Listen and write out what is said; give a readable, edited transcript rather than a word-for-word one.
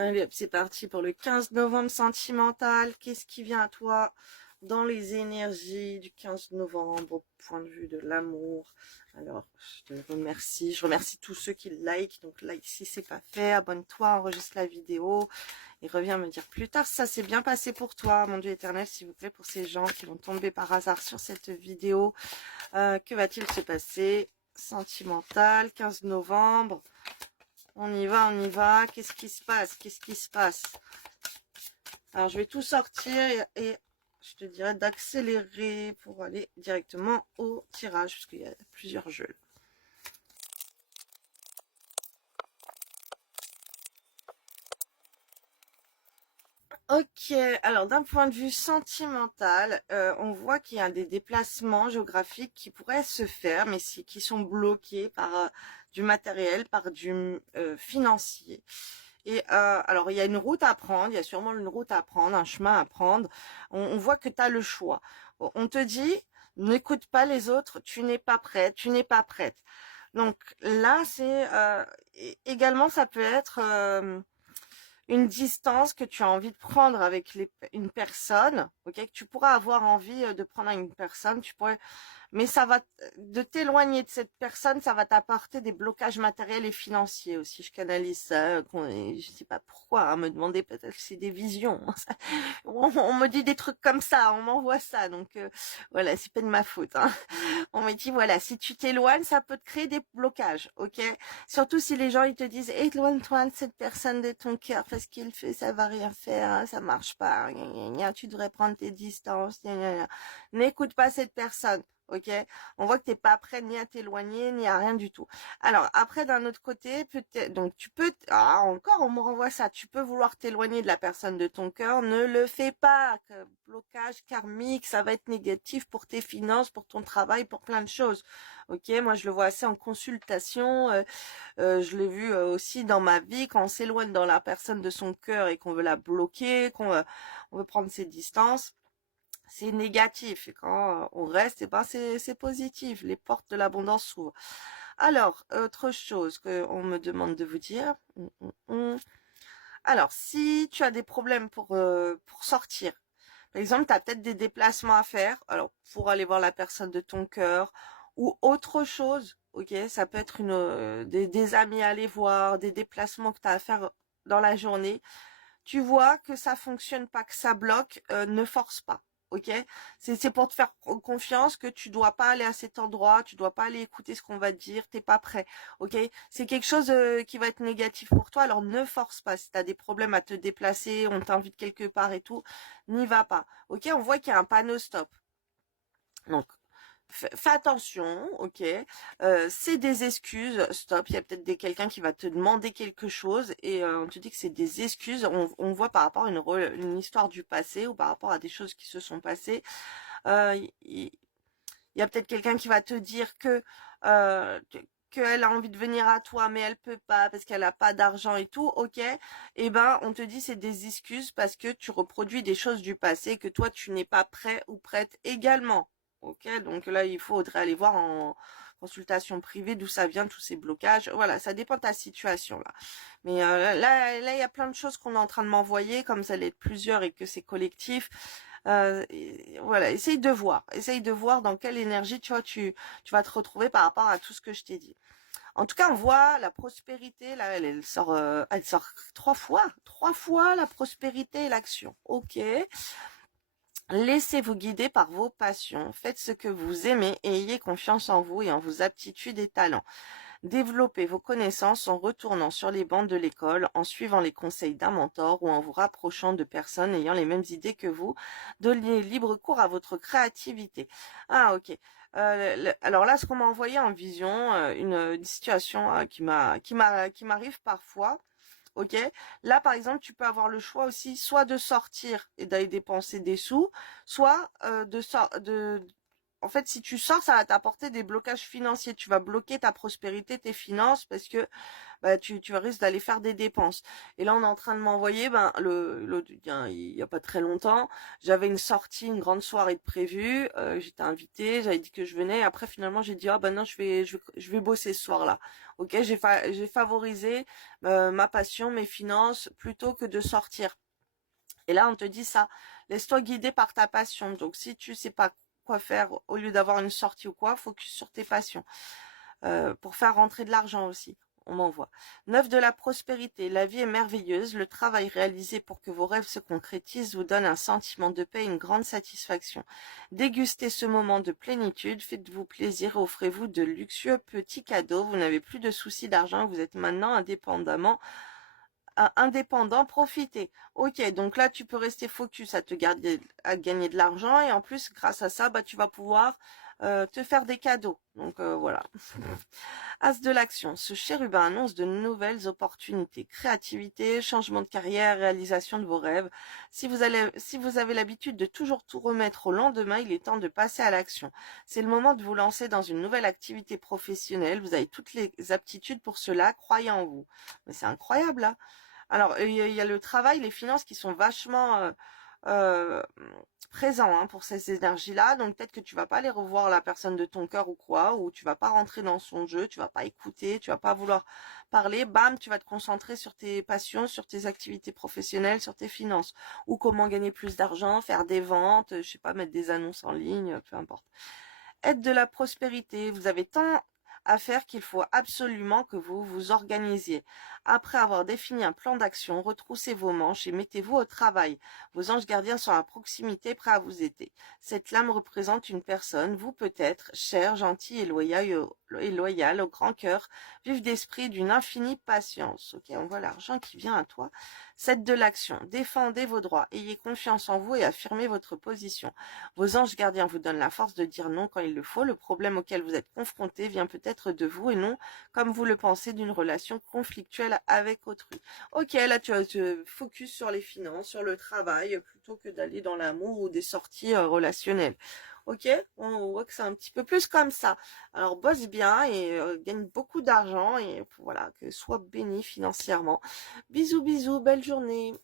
Allez hop, c'est parti pour le 15 novembre sentimental. Qu'est-ce qui vient à toi dans les énergies du 15 novembre au point de vue de l'amour? Alors, je te remercie. Je remercie tous ceux qui like. Donc, like si c'est pas fait. Abonne-toi, enregistre la vidéo et reviens me dire plus tard si ça s'est bien passé pour toi. Mon Dieu éternel, s'il vous plaît, pour ces gens qui vont tomber par hasard sur cette vidéo. Que va-t-il se passer? Sentimental, 15 novembre. On y va, on y va. Qu'est-ce qui se passe? Qu'est-ce qui se passe? Alors, je vais tout sortir et je te dirais d'accélérer pour aller directement au tirage, parce qu'il y a plusieurs jeux. Ok, alors d'un point de vue sentimental, on voit qu'il y a des déplacements géographiques qui pourraient se faire, mais qui sont bloqués par du matériel, par du financier. Et alors, il y a une route à prendre, il y a sûrement une route à prendre, un chemin à prendre. On voit que tu as le choix. On te dit, n'écoute pas les autres, tu n'es pas prête, tu n'es pas prête. Donc là, c'est également, ça peut être une distance que tu as envie de prendre avec une personne, ok, que tu pourras avoir envie de prendre avec une personne, tu pourrais, mais ça va de t'éloigner de cette personne, ça va t'apporter des blocages matériels et financiers aussi. Je canalise ça, je sais pas pourquoi, hein, me demander peut-être que c'est des visions. On me dit des trucs comme ça, on m'envoie ça, donc voilà, c'est pas de ma faute. Hein. On me dit voilà, si tu t'éloignes, ça peut te créer des blocages, ok. Surtout si les gens ils te disent éloigne-toi de cette personne de ton cœur parce qu'il fait, ça va rien faire, hein, ça marche pas, gna, gna, gna, tu devrais prendre tes distances. Gna, gna, gna. N'écoute pas cette personne. Ok, on voit que t'es pas prêt ni à t'éloigner ni à rien du tout. Alors après d'un autre côté, peut-être donc tu peux encore on me renvoie ça. Tu peux vouloir t'éloigner de la personne de ton cœur, ne le fais pas. Que blocage karmique, ça va être négatif pour tes finances, pour ton travail, pour plein de choses. Ok, moi je le vois assez en consultation. Je l'ai vu aussi dans ma vie quand on s'éloigne dans la personne de son cœur et qu'on veut la bloquer, on veut prendre ses distances. C'est négatif et quand on reste, et ben c'est positif. Les portes de l'abondance s'ouvrent. Alors, autre chose que on me demande de vous dire. Alors, si tu as des problèmes pour sortir, par exemple, tu as peut-être des déplacements à faire, alors pour aller voir la personne de ton cœur ou autre chose, ok, ça peut être des amis à aller voir, des déplacements que tu as à faire dans la journée. Tu vois que ça fonctionne pas, que ça bloque, ne force pas. Ok, c'est pour te faire confiance que tu dois pas aller à cet endroit, tu dois pas aller écouter ce qu'on va te dire, t'es pas prêt. Ok, c'est quelque chose qui va être négatif pour toi, alors ne force pas. Si t'as des problèmes à te déplacer, on t'invite quelque part et tout, n'y va pas. Ok, on voit qu'il y a un panneau stop. Donc fais attention, ok. C'est des excuses. Stop. Il y a peut-être quelqu'un qui va te demander quelque chose et on te dit que c'est des excuses. On voit par rapport à une histoire du passé ou par rapport à des choses qui se sont passées. Il y a peut-être quelqu'un qui va te dire euh, qu'elle a envie de venir à toi mais elle peut pas parce qu'elle a pas d'argent et tout, ok, et ben on te dit c'est des excuses parce que tu reproduis des choses du passé que toi tu n'es pas prêt ou prête également. Ok, donc là il faudrait aller voir en consultation privée d'où ça vient tous ces blocages. Voilà, ça dépend de ta situation là. Mais là il y a plein de choses qu'on est en train de m'envoyer, comme ça allait être plusieurs et que c'est collectif. Voilà, essaye de voir dans quelle énergie tu vois tu vas te retrouver par rapport à tout ce que je t'ai dit. En tout cas, on voit la prospérité là, elle sort trois fois la prospérité et l'action. Ok. Laissez-vous guider par vos passions. Faites ce que vous aimez et ayez confiance en vous et en vos aptitudes et talents. Développez vos connaissances en retournant sur les bancs de l'école, en suivant les conseils d'un mentor ou en vous rapprochant de personnes ayant les mêmes idées que vous. Donnez libre cours à votre créativité. Ah, ok. Alors là, ce qu'on m'a envoyé en vision, une situation qui m'arrive parfois. Ok. Là, par exemple, tu peux avoir le choix aussi, soit de sortir et d'aller dépenser des sous, soit en fait, si tu sors, ça va t'apporter des blocages financiers. Tu vas bloquer ta prospérité, tes finances, parce que bah, tu risques d'aller faire des dépenses. Et là, on est en train de m'envoyer, ben, il y a pas très longtemps, j'avais une sortie, une grande soirée de prévue, j'étais invitée, j'avais dit que je venais, après, finalement, j'ai dit, ah ben non, je vais bosser ce soir-là. Ok, j'ai favorisé ma passion, mes finances, plutôt que de sortir. Et là, on te dit ça. Laisse-toi guider par ta passion. Donc, si tu sais pas quoi faire, au lieu d'avoir une sortie ou quoi, focus sur tes passions. Pour faire rentrer de l'argent aussi. On m'envoie. 9 de la prospérité. La vie est merveilleuse. Le travail réalisé pour que vos rêves se concrétisent vous donne un sentiment de paix et une grande satisfaction. Dégustez ce moment de plénitude. Faites-vous plaisir. Offrez-vous de luxueux petits cadeaux. Vous n'avez plus de soucis d'argent. Vous êtes maintenant indépendant, profiter. Ok, donc là tu peux rester focus à te garder, à gagner de l'argent et en plus grâce à ça, bah tu vas pouvoir te faire des cadeaux. Donc voilà. As de l'action. Ce chérubin annonce de nouvelles opportunités, créativité, changement de carrière, réalisation de vos rêves. Si vous avez l'habitude de toujours tout remettre au lendemain, il est temps de passer à l'action. C'est le moment de vous lancer dans une nouvelle activité professionnelle. Vous avez toutes les aptitudes pour cela. Croyez en vous. Mais c'est incroyable là. Alors, il y a le travail, les finances qui sont vachement euh, présents hein, pour ces énergies-là. Donc, peut-être que tu vas pas aller revoir la personne de ton cœur ou quoi, ou tu vas pas rentrer dans son jeu, tu vas pas écouter, tu vas pas vouloir parler. Bam, tu vas te concentrer sur tes passions, sur tes activités professionnelles, sur tes finances. Ou comment gagner plus d'argent, faire des ventes, je sais pas, mettre des annonces en ligne, peu importe. Aide de la prospérité. Vous avez tant à faire qu'il faut absolument que vous vous organisiez. Après avoir défini un plan d'action, retroussez vos manches et mettez-vous au travail. Vos anges gardiens sont à proximité, prêts à vous aider. Cette lame représente une personne, vous peut-être, cher, gentil et loyal, au grand cœur, vif d'esprit, d'une infinie patience. Ok, on voit l'argent qui vient à toi. 7 de l'action. Défendez vos droits. Ayez confiance en vous et affirmez votre position. Vos anges gardiens vous donnent la force de dire non quand il le faut. Le problème auquel vous êtes confronté vient peut-être de vous et non, comme vous le pensez, d'une relation conflictuelle avec autrui. Ok, là tu vas te focus sur les finances, sur le travail, plutôt que d'aller dans l'amour ou des sorties relationnelles. Ok, on voit que c'est un petit peu plus comme ça. Alors bosse bien et gagne beaucoup d'argent et voilà, que sois béni financièrement. Bisous bisous, belle journée.